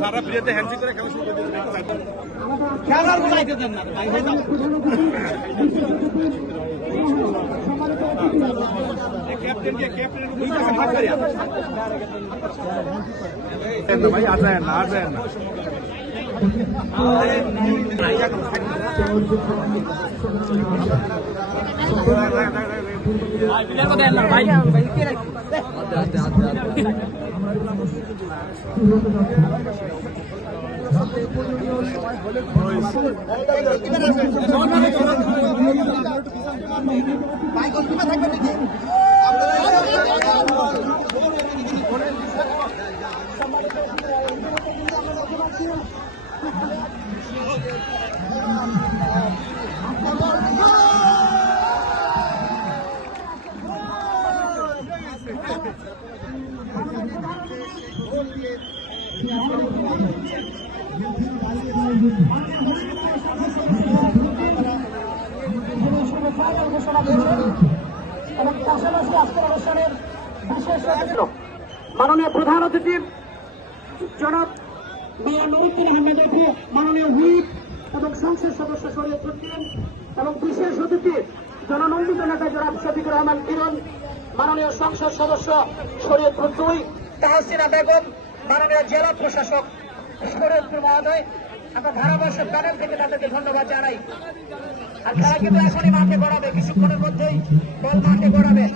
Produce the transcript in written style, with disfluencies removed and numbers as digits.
সারা প্লেয়ারদের হ্যান্ডশেক করে খেলা শুরু করে দিতে খেলার বলাইতে দেন না ভাই ভাই আজায় না মাননীয় প্রধান অতিথি জনাব মিয়া নুরুদ্দিন আহমেদ অপু, মাননীয় হুইপ এবং সংসদ সদস্য শরীয়ত উদ্দিন এবং বিশেষ অতিথি জননন্দিত নেতা জনাব শফিকুর রহমান কিরণ, মাননীয় সংসদ সদস্য শরীয়তপুর 2 তাহসিনা বেগম, মাননীয় জেলা প্রশাসক শরীয়তপুর মহোদয়, আমরা ধারাভাষ্য প্যানেল থেকে তাদেরকে ধন্যবাদ জানাই। আর খেলা কিন্তু এখনই মাঠে গড়াবে, কিছুক্ষণের মধ্যেই বল মাঠে গড়াবে।